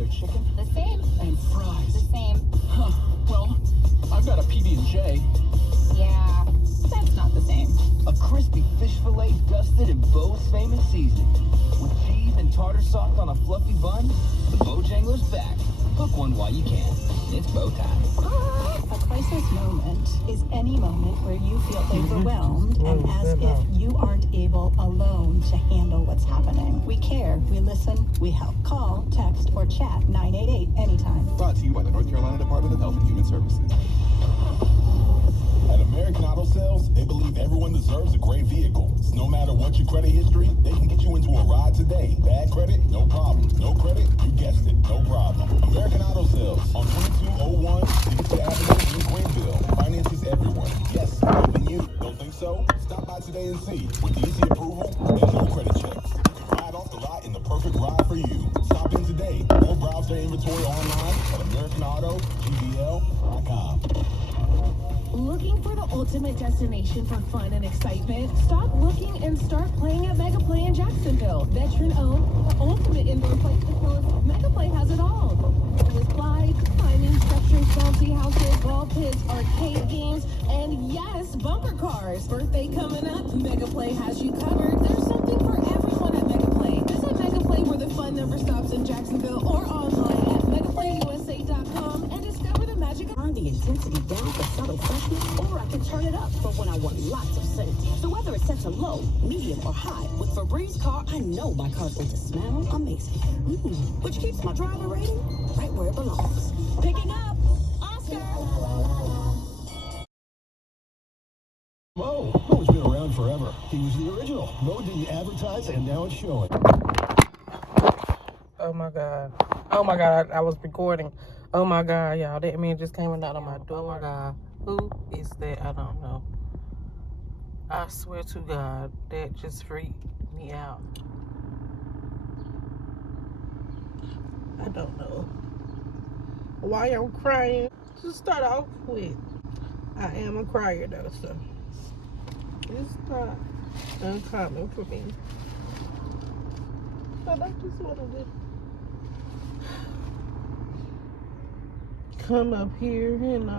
their chicken? The same. And fries? The same. Huh. Well, I've got a PB&J. Yeah, that's not the same. A crispy fish fillet dusted in Bo's famous seasoning. With cheese and tartar sauce on a fluffy bun, the Bojangler's back. Hook one while you can. It's Bo time. A crisis moment is any moment where you feel overwhelmed and as if you aren't able alone to handle what's happening. We care, we listen, we help. Call, text, or chat 988 anytime. Brought to you by the North Carolina Department of Health and Human Services. At American Auto Sales, they believe everyone deserves a great vehicle. So no matter what your credit history, they can get you into a ride today. Bad credit? No problem. No credit? You guessed it. No problem. American Auto Sales on 2201 Dixie Avenue in Greenville. Finances everyone. Yes, even you. Don't think so? Stop by today and see. With easy approval and no credit checks. You can ride off the lot in the perfect ride for you. Stop in today or browse their inventory online at AmericanAutoGDL.com. Looking for the ultimate destination for fun and excitement? Stop looking and start playing at Mega Play in Jacksonville. Veteran-owned, ultimate indoor play facility. Mega Play has it all. With slides, climbing, structures, bouncy houses, ball pits, arcade games, and yes, bumper cars. Birthday coming up, Mega Play has you covered. There's something for everyone at Mega Play. Visit Mega Play where the fun never stops in Jacksonville or online at megaplayusa.com and discover the magic. Turn the intensity down for subtle freshness, or I can turn it up for when I want lots of scent. So whether it's set to low, medium, or high, with Febreze car, I know my car's going to smell amazing. Which keeps my driver rating right where it belongs. Picking up Oscar. Mo. Mo's been around forever. He was the original. Mo didn't advertise, and now it's showing. Oh my god. Oh my god, I was recording. Oh my god, y'all. That man just came and knocked on my door. Oh my god. Who is that? I don't know. I swear to God, that just freaked me out. I don't know why I'm crying. To start off with, I am a crier though, so it's not uncommon for me. But I just wanted to come up here and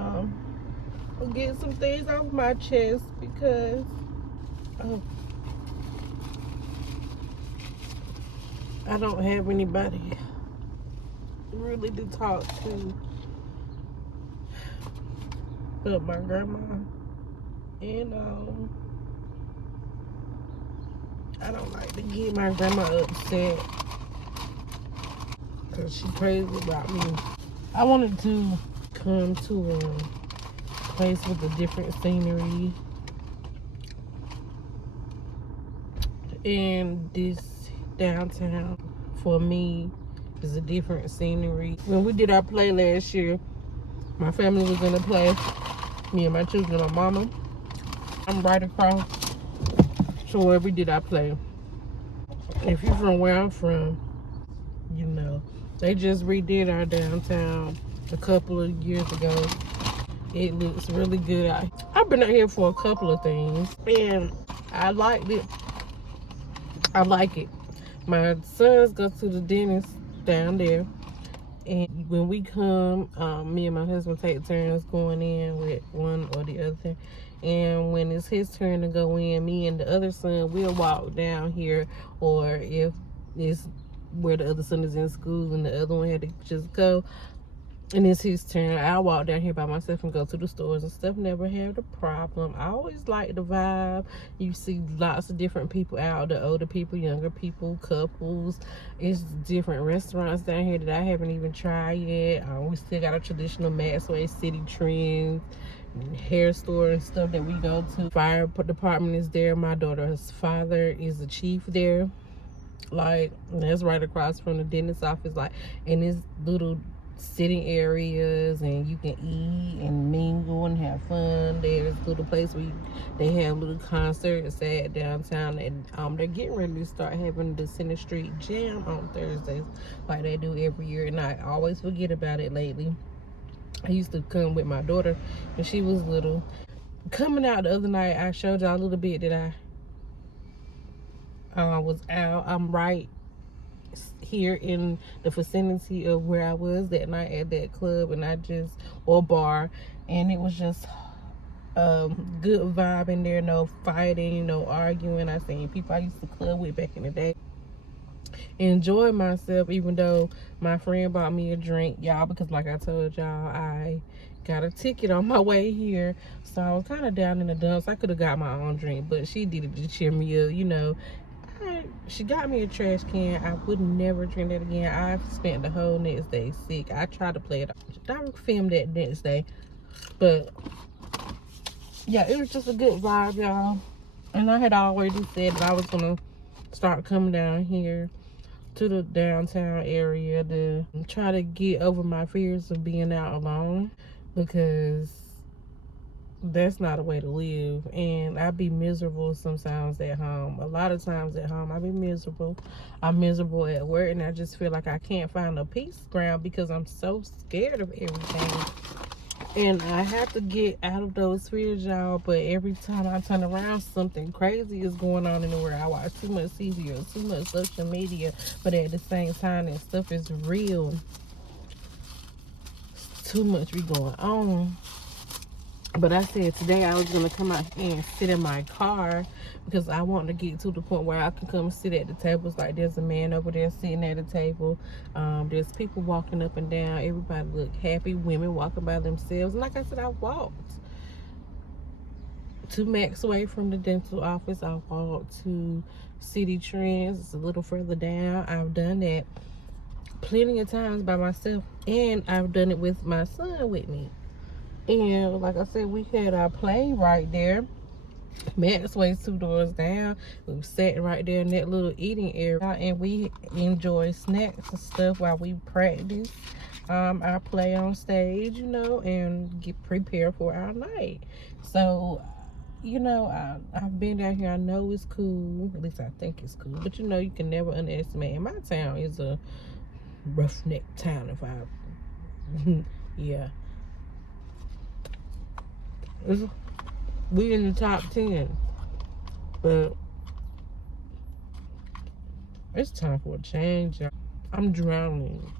get some things off my chest because I don't have anybody really to talk to but my grandma, and I don't like to get my grandma upset because she's crazy about me. I wanted to come to a place with a different scenery, and this downtown for me is a different scenery. When we did our play last year, my family was in a play, me and my children, my mama. I'm right across from where we did our play. If you're from where I'm from, you know they just redid our downtown a couple of years ago. It looks really good out. I've been out here for a couple of things and I liked it. I like it. My sons go to the dentist down there, and when we come, me and my husband take turns going in with one or the other, and when it's his turn to go in, me and the other son will walk down here, or if it's where the other son is in school and the other one had to just go and it's his turn, I'll walk down here by myself and go to the stores and stuff. Never had a problem. I always like the vibe. You see lots of different people out, the older people, younger people, couples. It's different restaurants down here that I haven't even tried yet. We still got a traditional Maxway City Trends hair store and stuff that we go to. Fire department is there. My daughter's father is the chief there. Like, that's right across from the dentist's office. Like, and this little sitting areas, and you can eat and mingle and have fun. There's a little place where they have little concerts at downtown, and they're getting ready to start having the Center Street Jam on Thursdays like they do every year, and I always forget about it lately. I used to come with my daughter when she was little. Coming out the other night, I showed y'all a little bit that I was out. I'm right here in the vicinity of where I was that night at that club, and or bar, and it was just good vibe in there, no fighting, no arguing. I seen people I used to club with back in the day. Enjoy myself, even though my friend bought me a drink, y'all, because like I told y'all, I got a ticket on my way here, so I was kind of down in the dumps. I could have got my own drink, but she did it to cheer me up, you know. She got me a trash can. I would never drink that again. I spent the whole next day sick. I tried to play it off. I filmed that next day, but yeah, it was just a good vibe, y'all. And I had already said that I was gonna start coming down here to the downtown area to try to get over my fears of being out alone, because that's not a way to live. And I be miserable sometimes at home. A lot of times at home I be miserable. I'm miserable at work, and I just feel like I can't find a peace ground because I'm so scared of everything. And I have to get out of those fears, y'all. But every time I turn around, something crazy is going on in the world. I watch too much TV or too much social media, but at the same time, that stuff is real. Too much be going on. But I said today I was going to come out here and sit in my car, because I want to get to the point where I can come sit at the tables. Like, there's a man over there sitting at a table. There's people walking up and down. Everybody look happy. Women walking by themselves. And like I said, I walked to Maxway from the dental office. I walked to City Trends. It's a little further down. I've done that plenty of times by myself, and I've done it with my son with me. And like I said, we had our play right there. Maxway's 2 doors down. We sat right there in that little eating area, and we enjoy snacks and stuff while we practice our play on stage, you know, and get prepared for our night. So, you know, I've been down here. I know it's cool. At least I think it's cool. But you know, you can never underestimate. And my town is a roughneck town, if I yeah. We in the top 10, but it's time for a change. I'm drowning,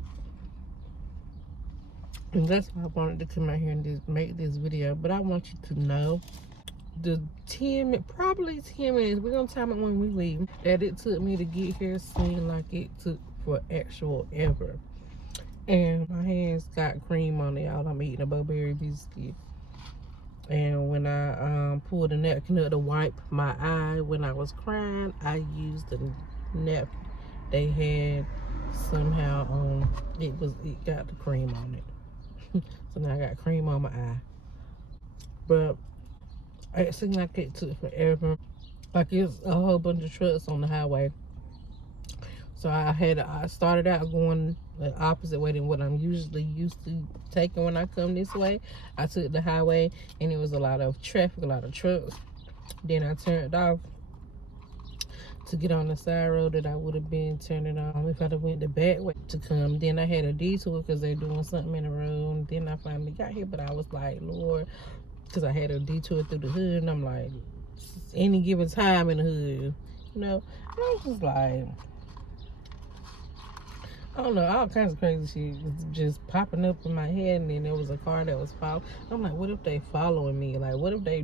and that's why I wanted to come out here and make this video. But I want you to know, probably 10 minutes, we're gonna time it when we leave, that it took me to get here seemed like it took for actual ever. And my hands got cream on it, y'all. I'm eating a Burberry biscuit. And when I pulled a napkin up to wipe my eye when I was crying, I used the napkin they had somehow it got the cream on it. So now I got cream on my eye. But it seemed like it took forever. Like, it's a whole bunch of trucks on the highway. So I started out going the opposite way than what I'm usually used to taking when I come this way. I took the highway, and it was a lot of traffic, a lot of trucks. Then I turned off to get on the side road that I would have been turning on if I'd have went the back way to come. Then I had a detour because they're doing something in the road. Then I finally got here, but I was like, Lord, because I had a detour through the hood, and I'm like, any given time in the hood, you know. And I was just like, I don't know, all kinds of crazy shit was just popping up in my head. And then there was a car that was following. I'm like, what if they following me? Like, what if they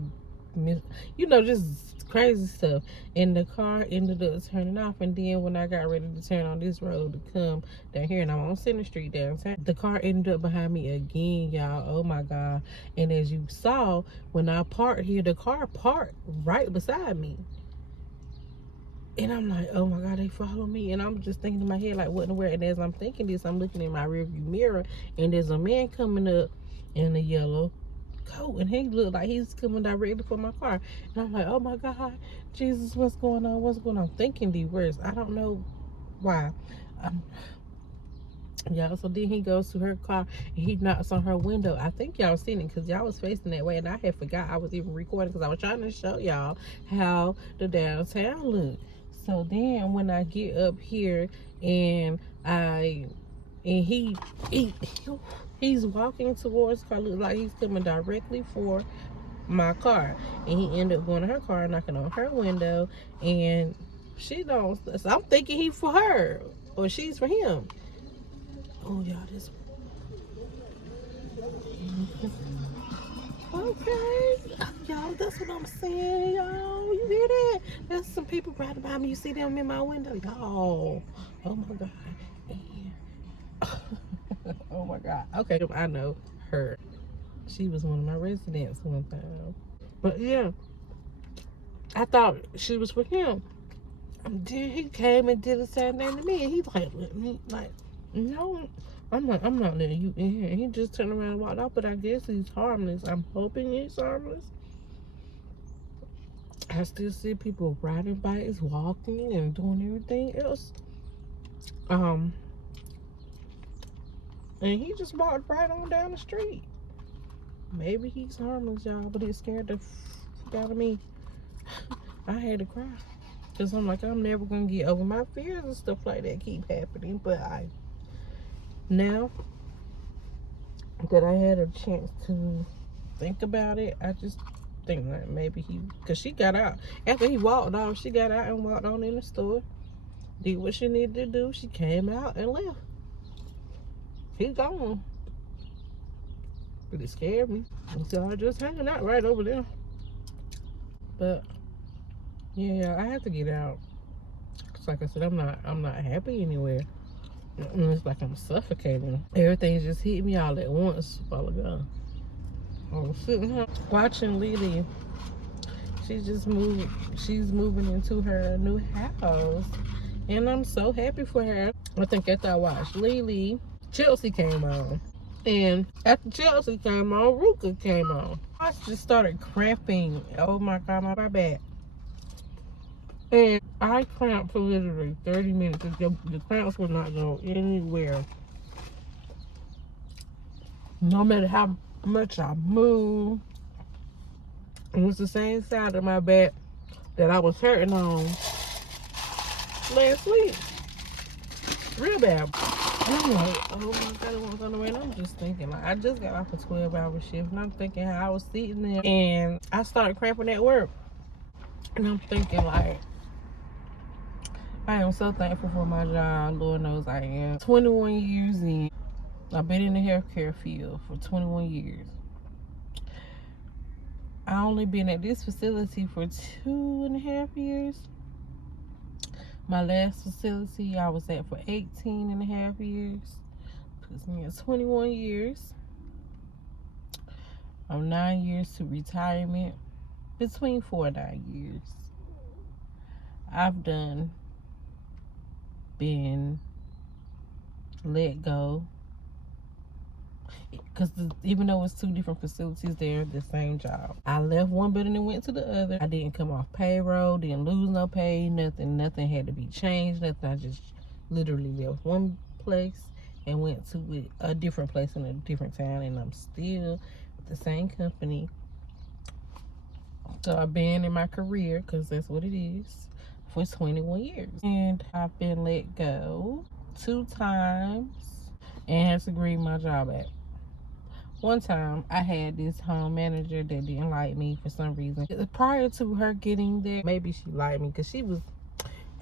you know, just crazy stuff. And the car ended up turning off. And then when I got ready to turn on this road to come down here, and I'm on Center Street downtown, the car ended up behind me again, y'all. Oh my God. And as you saw, when I parked here, the car parked right beside me. And I'm like, oh my God, they follow me. And I'm just thinking in my head, like, what in the world? And as I'm thinking this, I'm looking in my rearview mirror, and there's a man coming up in a yellow coat, and he looked like he's coming directly for my car. And I'm like, oh my God, Jesus, what's going on? What's going on? I'm thinking the worst. I don't know why. Yeah, so then he goes to her car, and he knocks on her window. I think y'all seen it because y'all was facing that way, and I had forgot I was even recording because I was trying to show y'all how the downtown looked. So then when I get up here, and he's walking towards the car, looks like he's coming directly for my car, and he ended up going to her car, knocking on her window, and she don't. So I'm thinking he for her. or she's for him. Oh, y'all, this. Okay, y'all, that's what I'm saying, y'all. You hear that? There's some people right by me. You see them in my window, y'all. Oh my God. Oh my God. Okay, I know her. She was one of my residents one time. But yeah, I thought she was for him. Then he came and did the same thing to me, and he's like, no, I'm not letting you in here. And he just turned around and walked off. But I guess he's harmless. I'm hoping he's harmless. I still see people riding bikes, walking, and doing everything else. And he just walked right on down the street. Maybe he's harmless, y'all, but it scared the fuck out of me. I had to cry. Because I'm like, I'm never going to get over my fears and stuff like that keep happening. But now that I had a chance to think about it, I just think that maybe because she got out. After he walked off, she got out and walked on in the store. Did what she needed to do. She came out and left. He gone. But it scared me. So I just hanging out right over there. But yeah, I have to get out. Cause like I said, I'm not happy anywhere. It's like I'm suffocating. Everything just hit me all at once while ago. I was sitting here watching Lily. She's moving into her new house. And I'm so happy for her. I think after I watched Lily, Chelsea came on. And after Chelsea came on, Ruka came on. I just started cramping. Oh my God, my back. And I cramped for literally 30 minutes. The cramps would not go anywhere. No matter how much I moved. It was the same side of my back that I was hurting on last week. Real bad. I'm like, oh my God, it won't go nowhere. And I'm just thinking, like, I just got off a 12-hour shift, and I'm thinking how I was sitting there, and I started cramping at work. And I'm thinking, like, I am so thankful for my job. Lord knows I am. 21 years in. I've been in the healthcare field for 21 years. I only been at this facility for 2.5 years. My last facility I was at for 18.5 years. Puts me at 21 years. I'm 9 years to retirement. Between 4 and 9 years. I've been let go. Because even though it's 2 different facilities, they're the same job. I left one building and went to the other. I didn't come off payroll, didn't lose no pay, nothing had to be changed, nothing. I just literally left one place and went to a different place in a different town, and I'm still with the same company. So I've been in my career, because that's what it is, for 21 years. And I've been let go 2 times and had to grieve my job back. One time, I had this home manager that didn't like me for some reason. Prior to her getting there, maybe she liked me because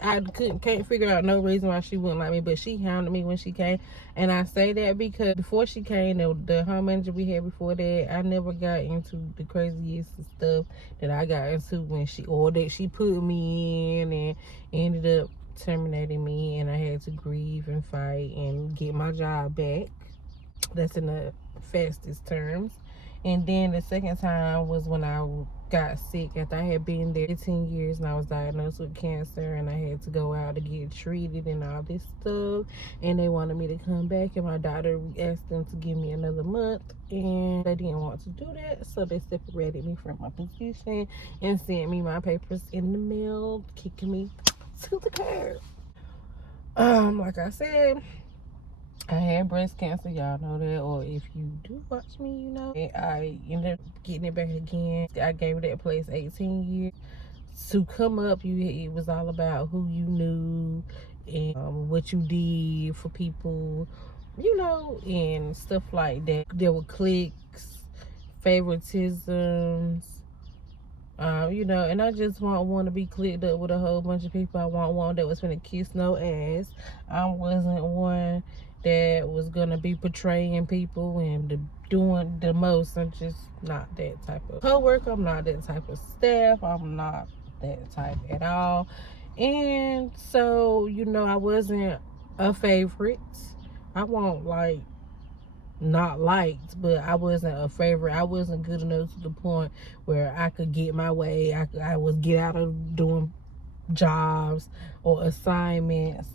I can't figure out no reason why she wouldn't like me, but she hounded me when she came. And I say that because before she came, the home manager we had before that, I never got into the craziest stuff that I got into when she put me in and ended up terminating me, and I had to grieve and fight and get my job back. That's in the fastest terms. And then the second time was when I got sick after I had been there 15 years and I was diagnosed with cancer, and I had to go out to get treated and all this stuff, and they wanted me to come back, and my doctor asked them to give me another month, and they didn't want to do that, so they separated me from my position and sent me my papers in the mail, kicking me to the curb. Like I said, I had breast cancer, y'all know that, or if you do watch me, you know. And I ended up getting it back again. I gave that place 18 years. To come up, it was all about who you knew and what you did for people, you know, and stuff like that. There were cliques, favoritisms, You know, and I just want to be clicked up with a whole bunch of people. I want one that was finna kiss no ass. I wasn't one that was gonna be portraying people and doing the most. I'm just not that type of co-worker. I'm not that type of staff. I'm not that type at all. And so, you know, I wasn't a favorite. I won't like not liked, but I wasn't a favorite. I wasn't good enough to the point where I could get my way. I would get out of doing jobs or assignments.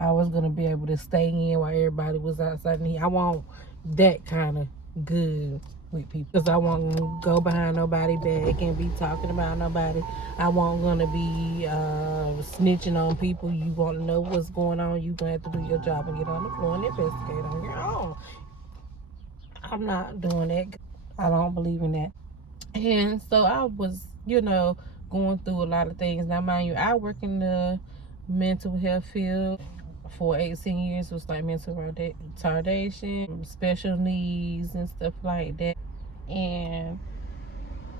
I was gonna be able to stay in while everybody was outside. And I want that kind of good with people, because I won't go behind nobody back and be talking about nobody. I won't gonna be snitching on people. You want to know what's going on, you gonna have to do your job and get on the floor and investigate on your own. I'm not doing that. I don't believe in that. And so I was, you know, going through a lot of things. Now, mind you, I work in the mental health field for 18 years. It was like mental retardation, special needs, and stuff like that. And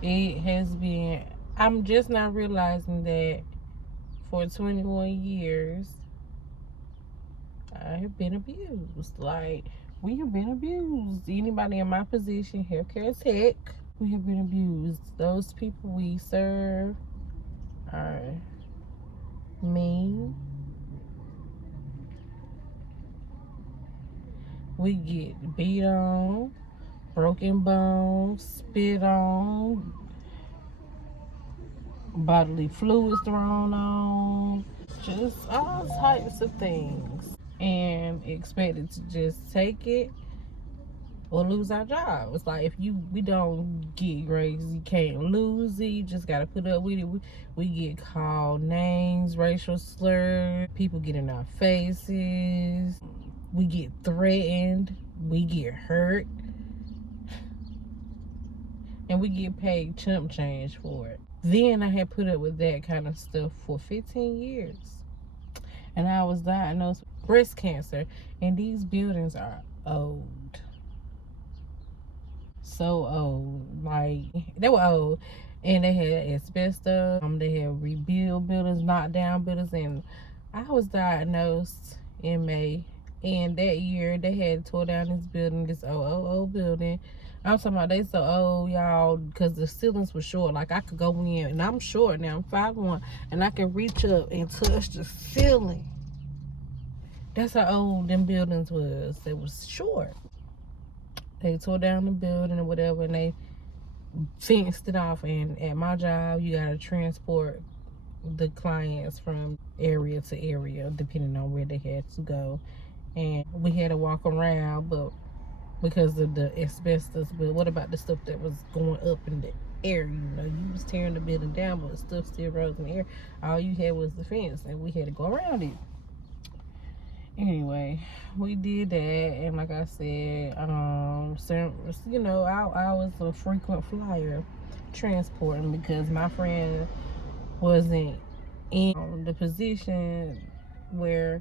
it has been, I'm just not realizing that for 21 years, I have been abused. Like, we have been abused. Anybody in my position, healthcare tech, we have been abused. Those people we serve are mean. We get beat on, broken bones, spit on, bodily fluids thrown on, just all types of things. And expected to just take it or lose our job. It's like, if we don't get grades, you can't lose it. You just gotta put up with it. We get called names, racial slurs, people get in our faces, we get threatened, we get hurt, and we get paid chump change for it. Then I had put up with that kind of stuff for 15 years. And I was diagnosed with breast cancer. And these buildings are old. So old. Like, they were old. And they had asbestos. They had rebuilt buildings, knocked down buildings. And I was diagnosed in May. And that year, they had tore down this building, this old building. I'm talking about, they so old, y'all, because the ceilings were short. Like, I could go in, and I'm short now, I'm 5'1", and I can reach up and touch the ceiling. That's how old them buildings was. They was short. They tore down the building or whatever, and they fenced it off. And at my job, you gotta transport the clients from area to area, depending on where they had to go. And we had to walk around, but because of the asbestos. But what about the stuff that was going up in the air? You know, you was tearing the building down, but stuff still rose in the air. All you had was the fence, and we had to go around it. Anyway, we did that, and like I said, so, you know, I was a frequent flyer transporting, because my friend wasn't in the position where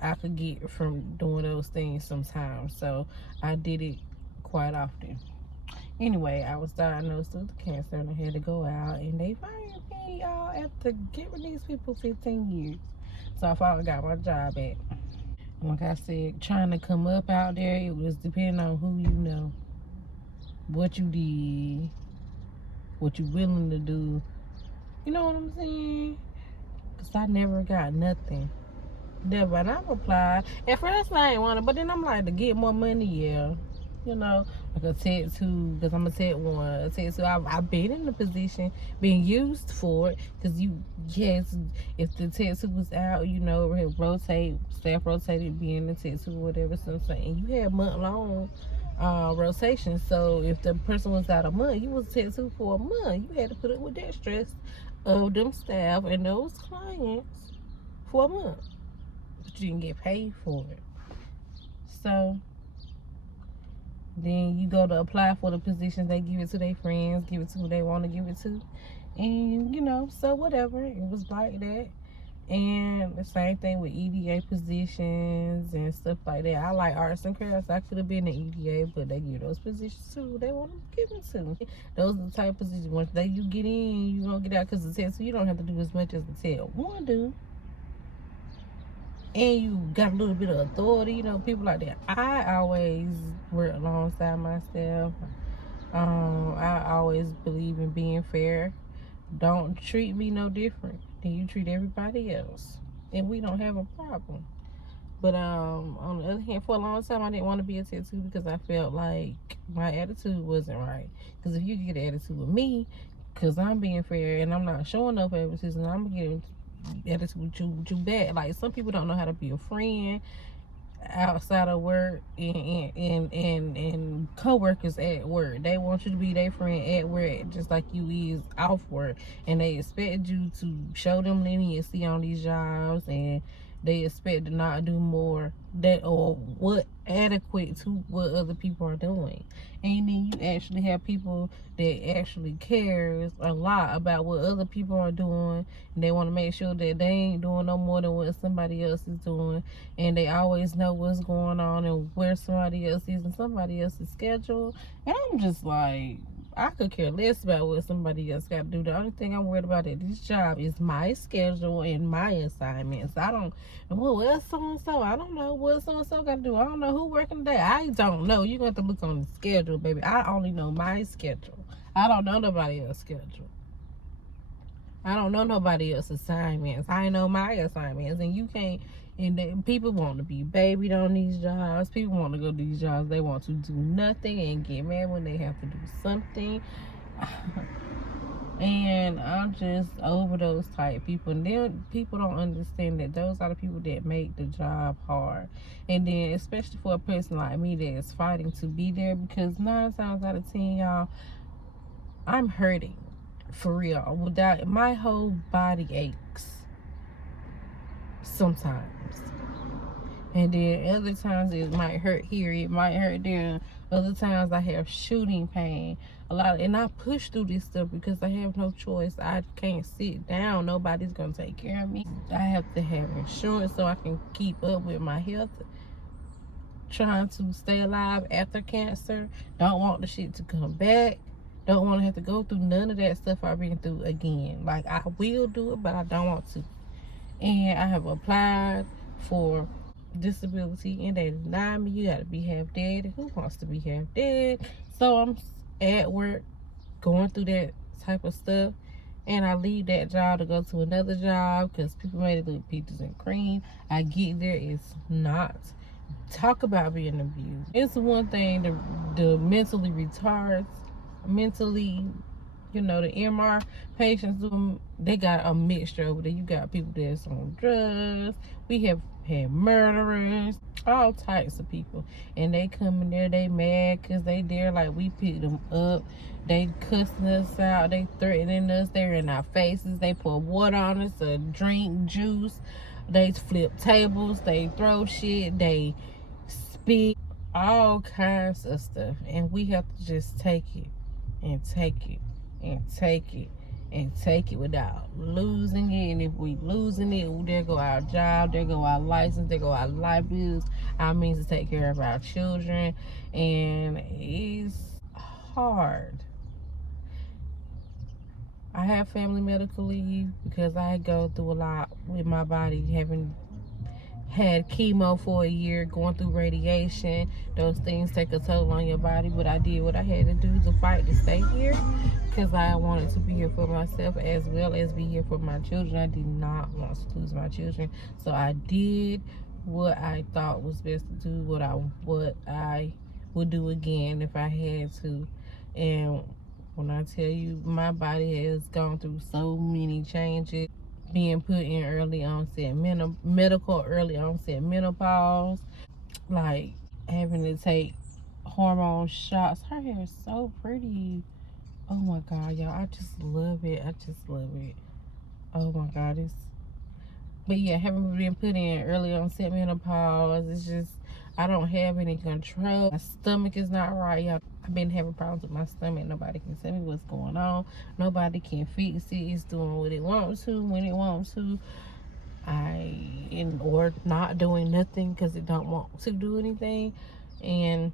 I could get from doing those things sometimes. So I did it quite often. Anyway, I was diagnosed with cancer, and I had to go out, and they fired me, y'all, after giving these people 15 years. So I finally got my job back. Like I said, trying to come up out there, it was depending on who you know, what you did, what you willing to do. You know what I'm saying? Because I never got nothing. Never. And I applied. At first I ain't want it, but then I'm like, to get more money, yeah. You know, like a tattoo, because I'm a tattoo. A tattoo, I've been in the position, being used for it, because yes, if the tattoo was out, you know, staff rotated, being the tattoo or whatever, something, and you had month-long rotation. So if the person was out a month, you was tattooed for a month, you had to put up with that stress of them staff and those clients for a month. But you didn't get paid for it. So then you go to apply for the positions, they give it to their friends, give it to who they want to give it to. And, you know, so whatever. It was like that. And the same thing with EDA positions and stuff like that. I like arts and crafts. I could have been an EDA, but they give those positions too. They want to give them to. Those are the type of positions. Once you get in, you don't get out because the test. So you don't have to do as much as the test one do. And you got a little bit of authority, you know, people like that. I always work alongside myself. I always believe in being fair. Don't treat me no different than you treat everybody else, and we don't have a problem. But on the other hand, for a long time I didn't want to be a tattoo because I felt like my attitude wasn't right. Because if you get an attitude with me, because I'm being fair and I'm not showing up favoritism, I'm getting attitude with you back. Like, some people don't know how to be a friend outside of work, and co-workers at work. They want you to be their friend at work just like you is off work, and they expect you to show them leniency on these jobs, and they expect to not do more that or what adequate to what other people are doing. And then you actually have people that actually cares a lot about what other people are doing, and they want to make sure that they ain't doing no more than what somebody else is doing, and they always know what's going on and where somebody else is in somebody else's schedule. And I'm just like, I could care less about what somebody else got to do. The only thing I'm worried about at this job is my schedule and my assignments. I don't know what so-and-so. I don't know what so-and-so got to do. I don't know who working today. I don't know. You're going to have to look on the schedule, baby. I only know my schedule. I don't know nobody else's schedule. I don't know nobody else's assignments. I know my assignments, and you can't. And people want to be babied on these jobs. People want to go to these jobs. They want to do nothing and get mad when they have to do something. And I'm just over those type people. And then people don't understand that those are the people that make the job hard. And then especially for a person like me that is fighting to be there, because 9 times out of 10, y'all, I'm hurting for real. Without, my whole body aches sometimes, and then other times it might hurt here, it might hurt there. Other times I have shooting pain a lot, and I push through this stuff because I have no choice. I can't sit down. Nobody's gonna take care of me. I have to have insurance so I can keep up with my health, trying to stay alive after cancer. Don't want the shit to come back. Don't want to have to go through none of that stuff I've been through again. Like, I will do it, but I don't want to. And I have applied for disability, and they denied me. You gotta be half dead. Who wants to be half dead? So I'm at work going through that type of stuff, and I leave that job to go to another job because people made it look peaches and cream. I get there, it's not. Talk about being abused. It's one thing, the mentally retards, mentally, you know, the MR patients, they got a mixture over there. You got people that's on drugs. We have had murderers, all types of people. And they come in there, they mad because they there like we picked them up. They cussing us out. They threatening us. They're in our faces. They pour water on us, a drink, juice. They flip tables. They throw shit. They spit. All kinds of stuff. And we have to just take it and take it and take it and take it without losing it. And if we losing it, there go our job, there go our license, there go our livelihoods, our means to take care of our children. And it's hard. I have family medical leave because I go through a lot with my body, having had chemo for a year, going through radiation. Those things take a toll on your body, but I did what I had to do to fight to stay here because I wanted to be here for myself as well as be here for my children. I did not want to lose my children, so I did what I thought was best to do, what I would do again if I had to. And when I tell you, my body has gone through so many changes, being put in early onset medical early onset menopause, like having to take hormone shots. Her hair is so pretty. Oh my god, y'all, I just love it. I just love it. Oh my god, but yeah, having been put in early onset menopause, it's just, I don't have any control. My stomach is not right, y'all. I've been having problems with my stomach. Nobody can tell me what's going on. Nobody can fix it. It's doing what it wants to when it wants to. or not doing nothing because it don't want to do anything, and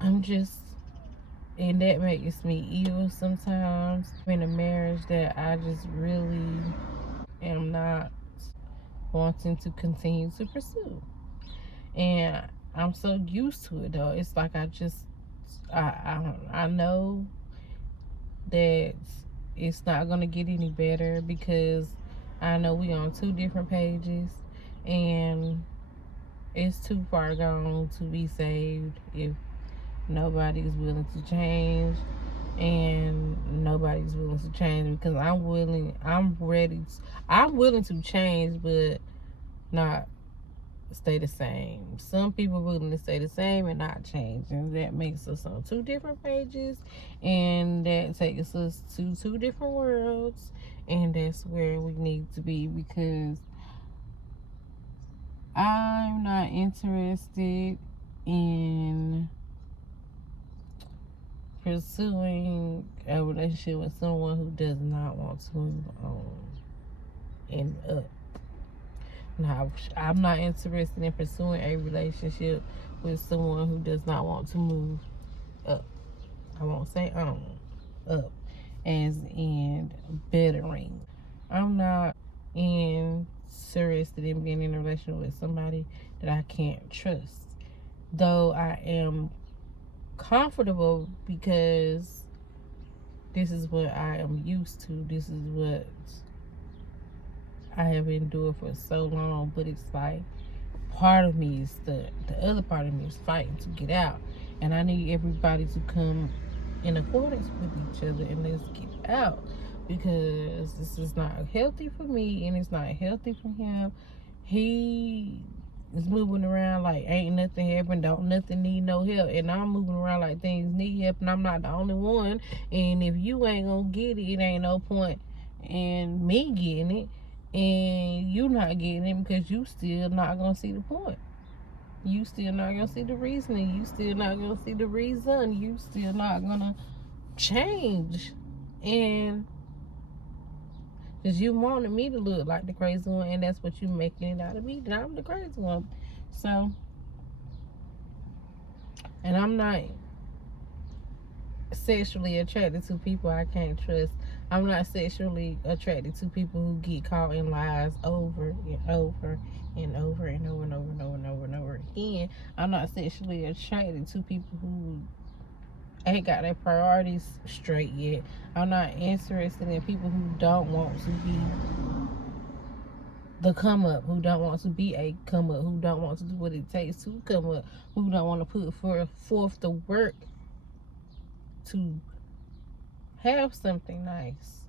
and that makes me ill sometimes. In a marriage that I just really am not wanting to continue to pursue, and I'm so used to it though. It's like I know that it's not gonna get any better because I know we on 2 different pages, and it's too far gone to be saved if nobody's willing to change, and nobody's willing to change because I'm willing to change, but not stay the same. Some people willing to stay the same and not change, and that makes us on 2 different pages, and that takes us to 2 different worlds, and that's where we need to be, because I'm not interested in pursuing a relationship with someone who does not want to move on and up. Now, I'm not interested in pursuing a relationship with someone who does not want to move up. I won't say on, up, as in bettering. I'm not interested in being in a relationship with somebody that I can't trust. Though I am comfortable because this is what I am used to. This is what I have endured for so long, but it's like part of me is the other part of me is fighting to get out, and I need everybody to come in accordance with each other and let's get out, because this is not healthy for me and it's not healthy for him. He is moving around like ain't nothing happened, don't nothing need no help, and I'm moving around like things need help, and I'm not the only one. And if you ain't gonna get it, it ain't no point in me getting it, and you not getting it, because you still not gonna see the point. You still not gonna see the reasoning. You still not gonna see the reason. You still not gonna change. And because you wanted me to look like the crazy one, and that's what you making it out of me, that I'm the crazy one. So, and I'm not sexually attracted to people I can't trust. I'm not sexually attracted to people who get caught in lies over and over and over and over and over and over and over and over again. I'm not sexually attracted to people who ain't got their priorities straight yet. I'm not interested in people who don't want to be the come up, who don't want to be a come up, who don't want to do what it takes to come up, who don't want to put forth the work to have something nice,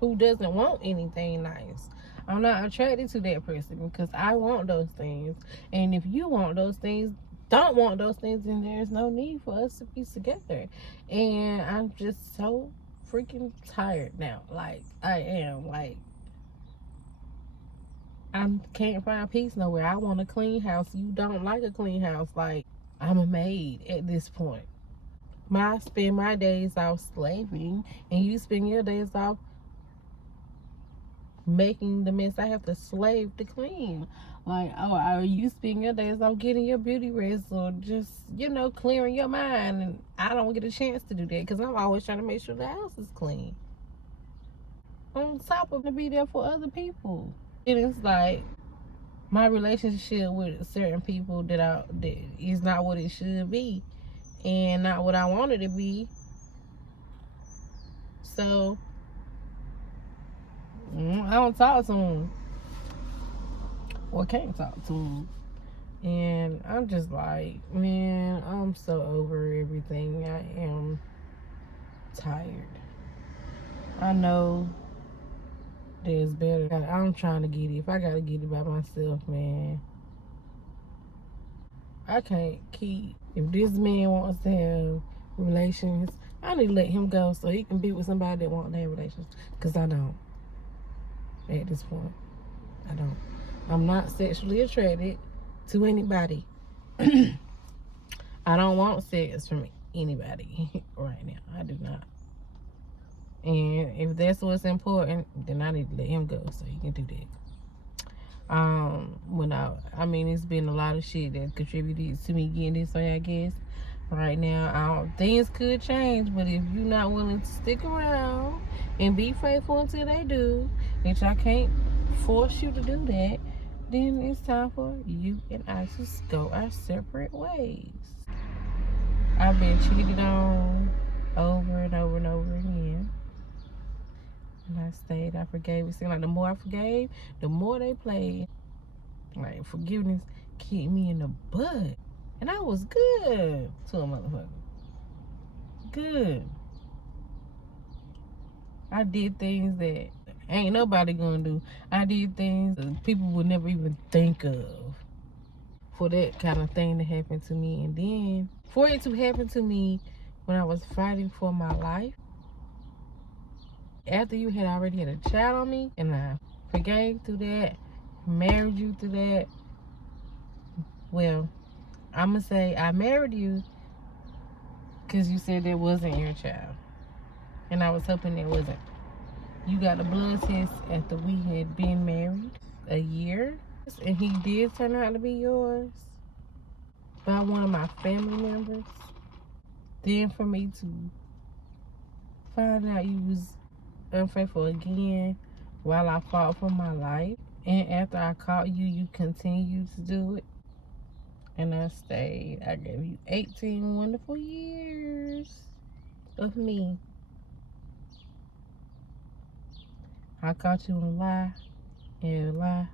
who doesn't want anything nice. I'm not attracted to that person because I want those things. And if you want those things, don't want those things, then there's no need for us to be together. And I'm just so freaking tired now. Like, I am. Like, I can't find peace nowhere. I want a clean house. You don't like a clean house. Like, I'm a maid at this point. I spend my days off slaving, and you spend your days off making the mess I have to slave to clean. Like, oh, you spend your days off getting your beauty rest, or just, clearing your mind, and I don't get a chance to do that because I'm always trying to make sure the house is clean, on top of to be there for other people. And it's like my relationship with certain people that is not what it should be, and not what I want it to be. So I don't talk to him, or can't talk to him. And I'm just like, man, I'm so over everything. I am tired. I know there's better. I'm trying to get it. If I gotta get it by myself, man, I can't keep. If this man wants to have relations, I need to let him go so he can be with somebody that wants to have relations. Because I don't. At this point, I don't. I'm not sexually attracted to anybody. I don't want sex from anybody right now. I do not. And if that's what's important, then I need to let him go so he can do that. I mean, it's been a lot of shit that contributed to me getting this way, I guess. Right now, things could change, but if you're not willing to stick around and be faithful until they do, which I can't force you to do that, then it's time for you and I to go our separate ways. I've been cheated on over and over and over again. And I stayed, I forgave. It seemed like the more I forgave, the more they played. Like, forgiveness kicked me in the butt. And I was good to a motherfucker. Good. I did things that ain't nobody gonna do. I did things that people would never even think of for that kind of thing to happen to me. And then for it to happen to me when I was fighting for my life, after you had already had a child on me, and I forgave through that, married you through that. Well, I'm gonna say I married you because you said that wasn't your child, and I was hoping it wasn't. You got a blood test after we had been married a year, and he did turn out to be yours by one of my family members. Then for me to find out you was unfaithful again while I fought for my life, and after I caught you, you continued to do it, and I stayed. I gave you 18 wonderful years of me. I caught you in a lie, and lie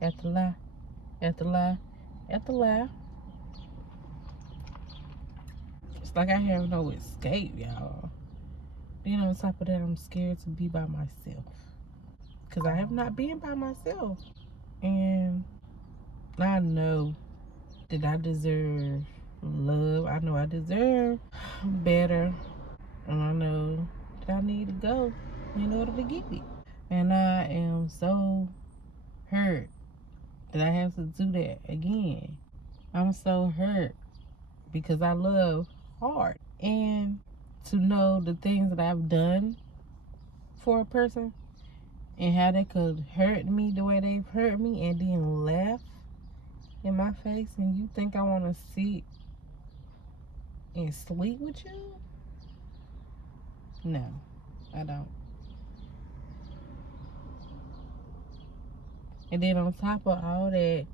after lie after lie after lie. It's like I have no escape, y'all. Then on top of that, I'm scared to be by myself, because I have not been by myself. And I know that I deserve love. I know I deserve better. And I know that I need to go in order to get it. And I am so hurt that I have to do that again. I'm so hurt because I love hard. And to know the things that I've done for a person and how they could hurt me the way they've hurt me and then laugh in my face, and you think I want to sit and sleep with you? No, I don't. And then on top of all that,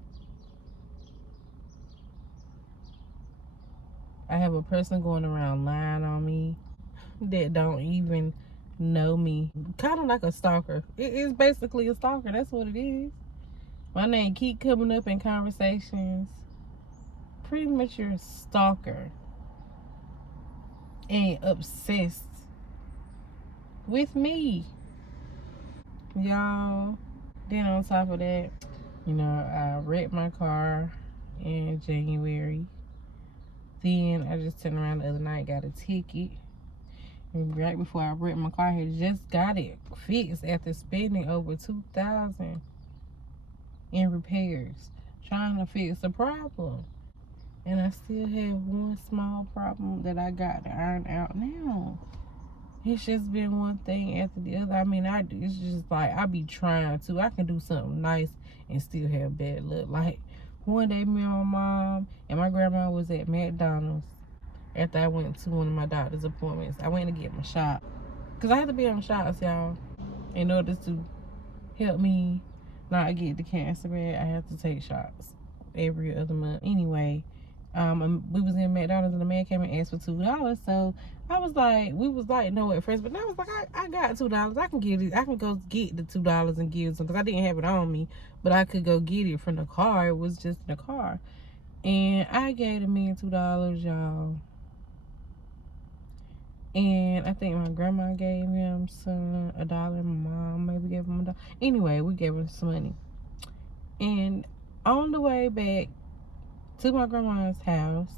I have a person going around lying on me that don't even know me. Kind of like a stalker. It is basically a stalker. That's what it is. My name keep coming up in conversations. Pretty much you're a stalker and obsessed with me, y'all. Then on top of that, you know, I wrecked my car in January. Then I just turned around the other night, got a ticket. And right before I wrecked my car, I had just got it fixed after spending over $2,000 in repairs, trying to fix the problem. And I still have one small problem that I got to iron out now. It's just been one thing after the other. I mean, it's just like I be trying to. I can do something nice and still have bad luck. Like one day, me and my mom and my grandma was at McDonald's after I went to one of my doctor's appointments. I went to get my shot because I had to be on shots, y'all, in order to help me not get the cancer bad. I have to take shots every other month. Anyway, we was in McDonald's and the man came and asked for $2. So I was like, we was like, no at first, but I was like, I got $2. I can get it. I can go get the $2 and give some, because I didn't have it on me, but I could go get it from the car. It was just in the car. And I gave the man $2, y'all. And I think my grandma gave him $1. My mom maybe gave him $1. Anyway, we gave him some money. And on the way back to my grandma's house,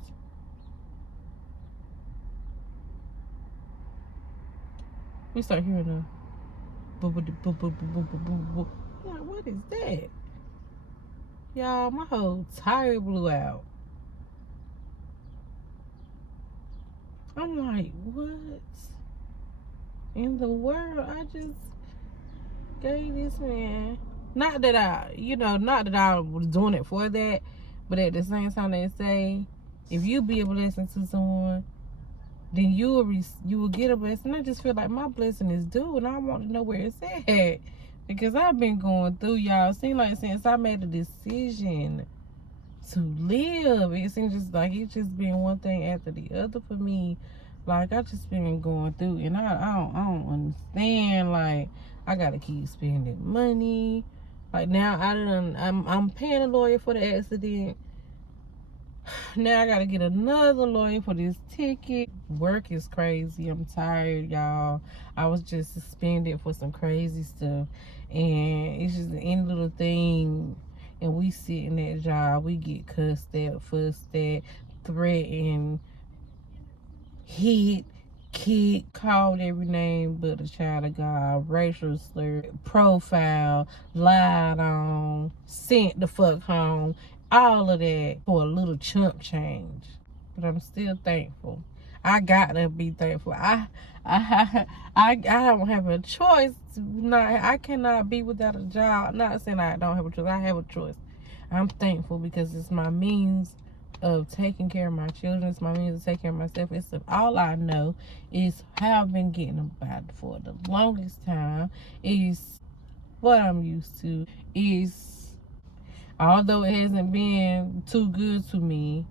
we start hearing a like, what is that? Y'all, my whole tire blew out. I'm like, what? in the world I just gave this man? Not that I was doing it for that, but at the same time they say, if you be a blessing to someone, then you will get a blessing. I just feel like my blessing is due, and I want to know where it's at, because I've been going through, y'all. Seems like since I made a decision to live, it seems just like it's just been one thing after the other for me. Like, I just been going through, and I don't understand. Like, I gotta keep spending money. Like, now I'm paying a lawyer for the accident. Now I gotta get another lawyer for this ticket. Work is crazy. I'm tired, y'all. I was just suspended for some crazy stuff, and it's just any little thing, and we sit in that job, we get cussed at, fussed at, threatened, hit, kicked, called every name but a child of God, racial slur, profile, lied on, sent the fuck home, all of that for a little chump change. But I'm still thankful. I gotta be thankful. I don't have a choice. I cannot be without a job. Not saying I don't have a choice. I have a choice. I'm thankful because it's my means of taking care of my children. It's my means of taking care of myself. It's all I know is how I've been getting about for the longest time. Is what I'm used to. Is, although it hasn't been too good to me,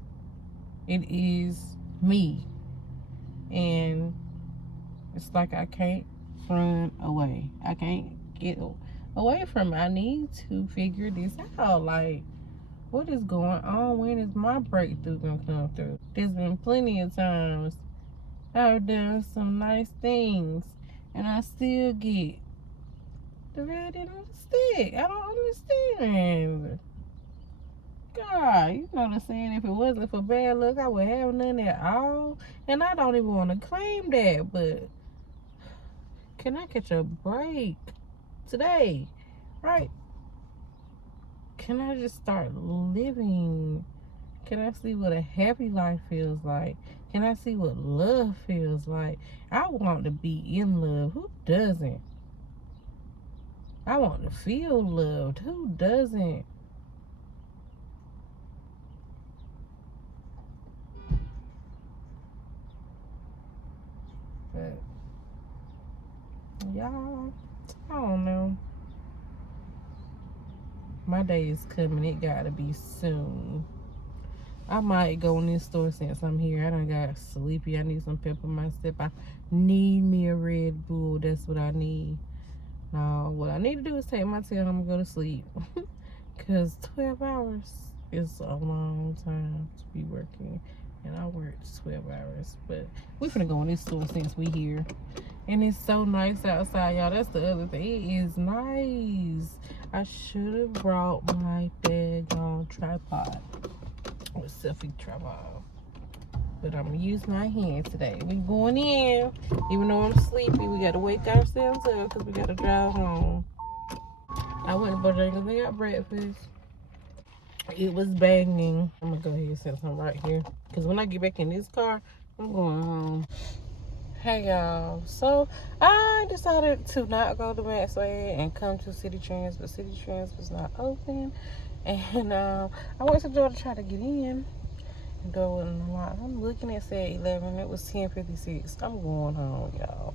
it is me. And it's like I can't run away. I can't get away from it. I need to figure this out. Like, what is going on? When is my breakthrough gonna come through? There's been plenty of times I've done some nice things, and I still get the red end of the stick. I don't understand. God, you know what I'm saying? If it wasn't for bad luck, I would have none at all. And I don't even want to claim that, but can I catch a break today? Right? Can I just start living? Can I see what a happy life feels like? Can I see what love feels like? I want to be in love. Who doesn't? I want to feel loved. Who doesn't? But y'all, I don't know. My day is coming. It gotta be soon. I might go in this store since I'm here. I done got sleepy. I need some pep in my step. I need me a Red Bull. That's what I need. Now, what I need to do is take my tail home and go to sleep. Because 12 hours is a long time to be working. And I worked 12 hours. But we're finna go in this store since we here. And it's so nice outside, y'all. That's the other thing. It is nice. I should have brought my daggone tripod. Or selfie tripod. But I'm gonna use my hand today. We going in. Even though I'm sleepy, we gotta wake ourselves up because we gotta drive home. I went to Bojangles and got breakfast. It was banging. I'm gonna go ahead since I'm right here. Because when I get back in this car, I'm going home. Hey y'all, so I decided to not go to Maxway and come to City Trends, but City Trends was not open, and I went to the door to try to get in. The door wasn't unlocked. I'm looking at say 11. It was 10:56. I'm going home, y'all.